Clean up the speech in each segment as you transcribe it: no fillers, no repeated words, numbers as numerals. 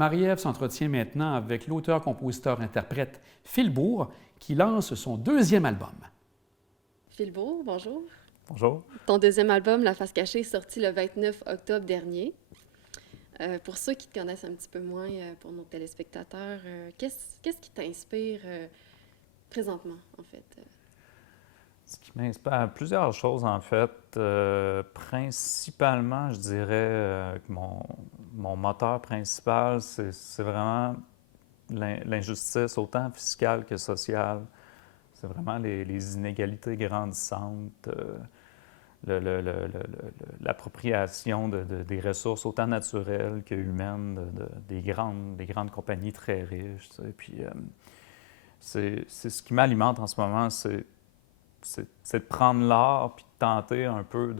Marie-Ève s'entretient maintenant avec l'auteur, compositeur, interprète Phil Bourg, qui lance son deuxième album. Phil Bourg, bonjour. Bonjour. Ton deuxième album, La Face Cachée, est sorti le 29 octobre dernier. Pour ceux qui te connaissent un petit peu moins, pour nos téléspectateurs, qu'est-ce qui t'inspire présentement, en fait? Ce qui m'inspire, plusieurs choses en fait. Principalement, je dirais que mon moteur principal, c'est vraiment l'injustice, autant fiscale que sociale. C'est vraiment les inégalités grandissantes, l'appropriation des ressources autant naturelles que humaines des grandes compagnies très riches. Tu sais. Puis c'est ce qui m'alimente en ce moment, c'est de prendre l'art puis de tenter un peu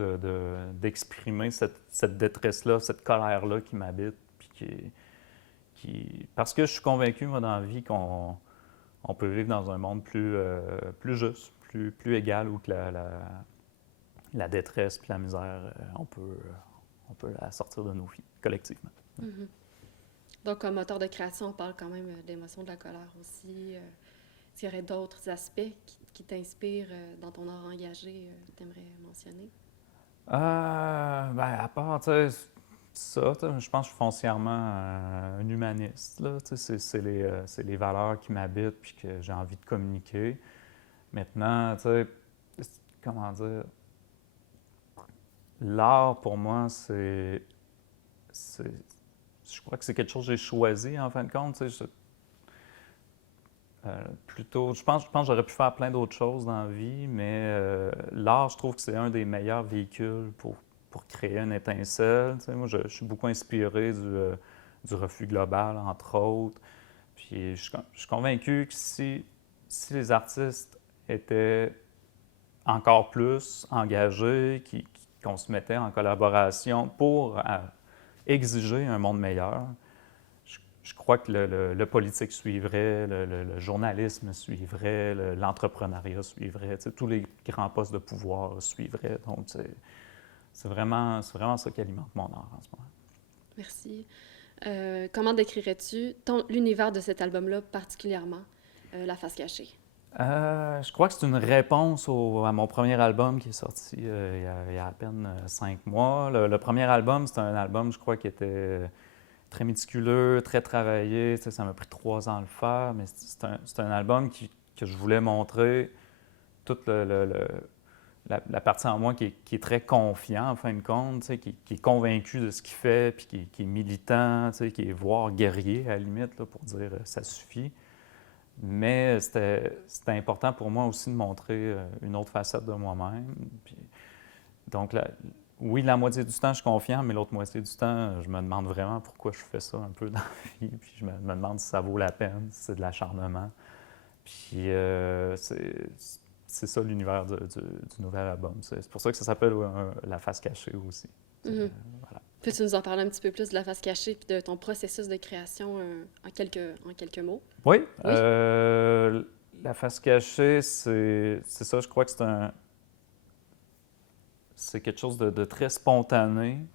d'exprimer cette détresse-là, cette colère-là qui m'habite. Puis parce que je suis convaincu, moi, dans la vie, qu'on peut vivre dans un monde plus juste, plus égal, où que la détresse puis la misère, on peut la sortir de nos vies, collectivement. Mm-hmm. Donc, comme moteur de création, on parle quand même d'émotion, de la colère aussi. Est-ce qu'il y aurait d'autres aspects qui t'inspirent dans ton art engagé, tu aimerais mentionner? À part, tu sais, ça, je pense que je suis foncièrement un humaniste. Là, c'est les valeurs qui m'habitent puis que j'ai envie de communiquer. Maintenant, tu sais, comment dire, l'art pour moi, je crois que c'est quelque chose que j'ai choisi en fin de compte. Tu sais, plutôt, je pense que j'aurais pu faire plein d'autres choses dans la vie, mais l'art, je trouve que c'est un des meilleurs véhicules pour créer une étincelle. Tu sais, moi, je suis beaucoup inspiré du refus global, entre autres. Puis je suis convaincu que si les artistes étaient encore plus engagés, qu'on se mettait en collaboration pour exiger un monde meilleur, je crois que le politique suivrait, le journalisme suivrait, l'entrepreneuriat suivrait, tu sais, tous les grands postes de pouvoir suivraient. Donc, c'est vraiment ça qui alimente mon art en ce moment. Merci. Comment décrirais-tu l'univers de cet album-là, particulièrement, La Face Cachée? Je crois que c'est une réponse à mon premier album qui est sorti il y a à peine 5 mois. Le premier album, c'était un album, je crois, qui était très méticuleux, très travaillé. Tu sais, ça m'a pris 3 ans à le faire, mais c'est un album que je voulais montrer toute la partie en moi qui est très confiant, en fin de compte, tu sais, qui est convaincu de ce qu'il fait, puis qui est militant, tu sais, qui est voire guerrier, à la limite, là, pour dire « ça suffit ». Mais c'était important pour moi aussi de montrer une autre facette de moi-même. Puis, donc, oui, la moitié du temps, je suis confiant, mais l'autre moitié du temps, je me demande vraiment pourquoi je fais ça un peu dans la vie. Puis je me demande si ça vaut la peine, si c'est de l'acharnement. Puis c'est ça l'univers du nouvel album. C'est pour ça que ça s'appelle La Face Cachée aussi. Mm-hmm. Voilà. Peux-tu nous en parler un petit peu plus de La Face Cachée et de ton processus de création en quelques mots? Oui. La Face Cachée, c'est ça, je crois que c'est quelque chose de très spontané,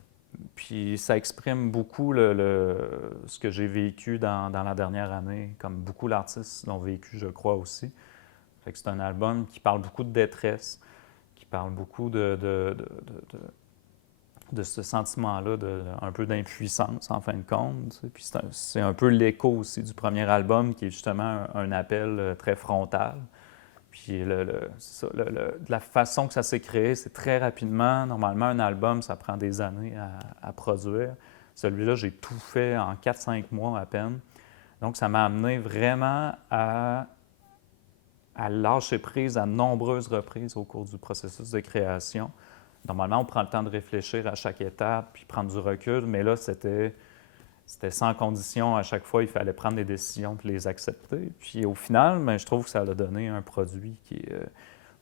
puis ça exprime beaucoup ce que j'ai vécu dans la dernière année, comme beaucoup d'artistes l'ont vécu, je crois aussi. Fait que c'est un album qui parle beaucoup de détresse, qui parle beaucoup de ce sentiment-là, un peu d'impuissance, en fin de compte. Tu sais. Puis c'est un peu l'écho aussi du premier album, qui est justement un appel très frontal. Puis de la façon que ça s'est créé, c'est très rapidement. Normalement, un album, ça prend des années à produire. Celui-là, j'ai tout fait en 4-5 mois à peine. Donc, ça m'a amené vraiment à lâcher prise à nombreuses reprises au cours du processus de création. Normalement, on prend le temps de réfléchir à chaque étape, puis prendre du recul, mais là, c'était sans condition. À chaque fois, il fallait prendre des décisions puis les accepter. Puis au final, ben, je trouve que ça a donné un produit qui est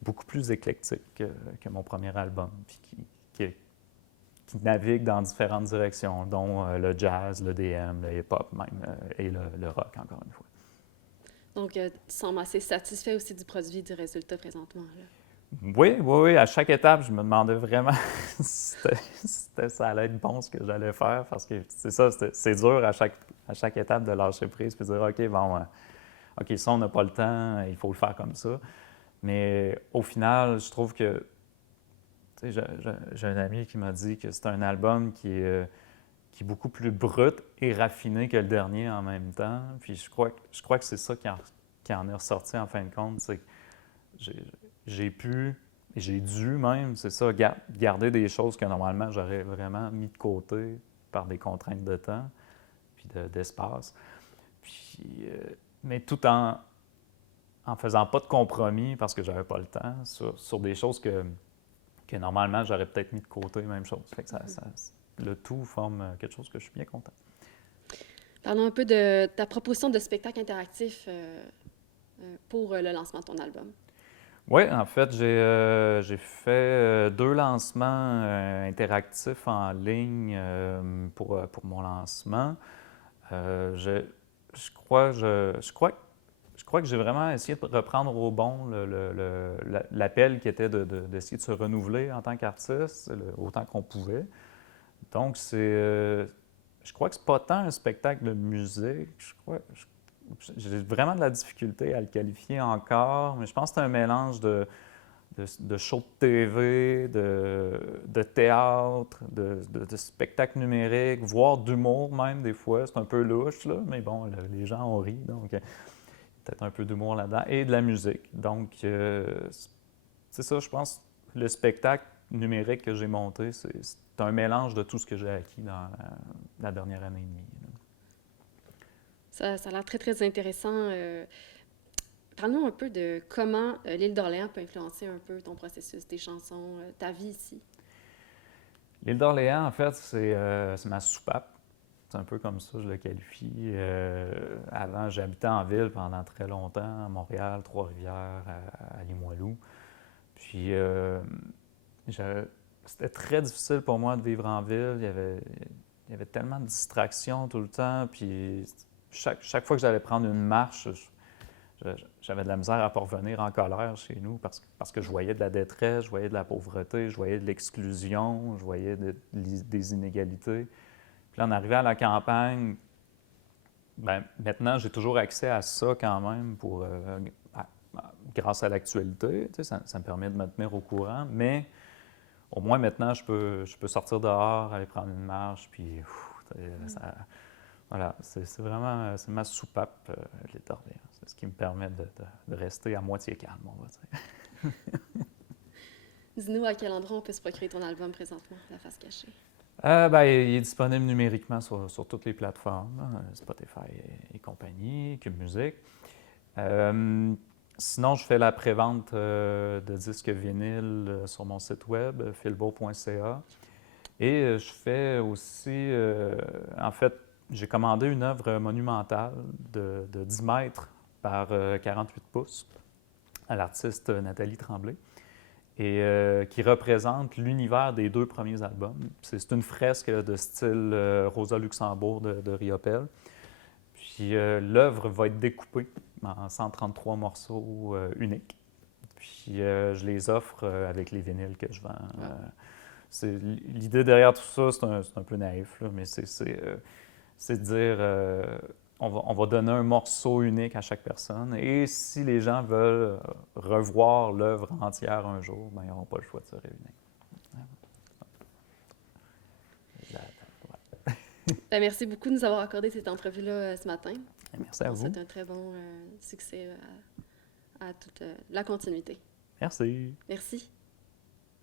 beaucoup plus éclectique que mon premier album, puis qui navigue dans différentes directions, dont le jazz, le DM, le hip-hop même, et le rock, encore une fois. Donc, tu sembles assez satisfait aussi du produit, du résultat présentement, là. Oui, à chaque étape, je me demandais vraiment si ça allait être bon ce que j'allais faire, parce que c'est ça, c'est dur à chaque étape de lâcher prise, puis de dire, OK, bon, OK, ça, on n'a pas le temps, il faut le faire comme ça. Mais au final, je trouve que, tu sais, j'ai un ami qui m'a dit que c'est un album qui est beaucoup plus brut et raffiné que le dernier en même temps. Puis je crois que c'est ça qui en est ressorti en fin de compte, c'est que j'ai pu, et j'ai dû même, c'est ça, garder des choses que normalement j'aurais vraiment mis de côté par des contraintes de temps puis d'espace. Puis, mais tout en faisant pas de compromis parce que j'avais pas le temps sur des choses que normalement j'aurais peut-être mis de côté, même chose. Fait que le tout forme quelque chose que je suis bien content. Parlons un peu de ta proposition de spectacle interactif pour le lancement de ton album. Oui, en fait, j'ai fait 2 lancements interactifs en ligne pour mon lancement. Je crois que j'ai vraiment essayé de reprendre au bon l'appel qui était d'essayer de se renouveler en tant qu'artiste autant qu'on pouvait. Donc, je crois que c'est pas tant un spectacle de musique. J'ai vraiment de la difficulté à le qualifier encore, mais je pense que c'est un mélange de show de TV, de théâtre, de spectacle numérique, voire d'humour même des fois. C'est un peu louche, là, mais bon, les gens ont ri, donc peut-être un peu d'humour là-dedans, et de la musique. Donc, c'est ça, je pense, le spectacle numérique que j'ai monté, c'est un mélange de tout ce que j'ai acquis dans la dernière année et demie. Ça a l'air très, très intéressant. Parle-nous un peu de comment l'île d'Orléans peut influencer un peu ton processus, tes chansons, ta vie ici. L'île d'Orléans, en fait, c'est ma soupape. C'est un peu comme ça, je le qualifie. Avant, j'habitais en ville pendant très longtemps, à Montréal, Trois-Rivières, à Limoilou. Puis, c'était très difficile pour moi de vivre en ville. Il y avait tellement de distractions tout le temps. Puis, chaque fois que j'allais prendre une marche, j'avais de la misère à pas revenir en colère chez nous parce que je voyais de la détresse, je voyais de la pauvreté, je voyais de l'exclusion, je voyais des inégalités. Puis là, on arrivait à la campagne. Bien, maintenant, j'ai toujours accès à ça quand même grâce à l'actualité. Tu sais, ça me permet de me tenir au courant. Mais au moins maintenant, je peux sortir dehors, aller prendre une marche, puis voilà, c'est vraiment ma soupape, l'île d'Orléans. C'est ce qui me permet de rester à moitié calme, on va dire. Dis-nous à quel endroit on peut se procurer ton album présentement, La Face Cachée. Ben, il est disponible numériquement sur toutes les plateformes, Spotify et compagnie, Cube Musique. Sinon, je fais la prévente de disques vinyles sur mon site web, philbeau.ca. Et je fais aussi, en fait, j'ai commandé une œuvre monumentale de 10 mètres par 48 pouces à l'artiste Nathalie Tremblay et qui représente l'univers des 2 premiers albums. C'est une fresque de style Rosa Luxembourg de Riopelle. Puis l'œuvre va être découpée en 133 morceaux uniques. Puis je les offre avec les vinyles que je vends. L'idée derrière tout ça, c'est un peu naïf, là, mais c'est de dire on va donner un morceau unique à chaque personne. Et si les gens veulent revoir l'œuvre entière un jour, ben, ils n'auront pas le choix de se réunir. Ben, merci beaucoup de nous avoir accordé cette entrevue-là ce matin. Merci à vous. C'est un très bon succès à toute la continuité. Merci. Merci.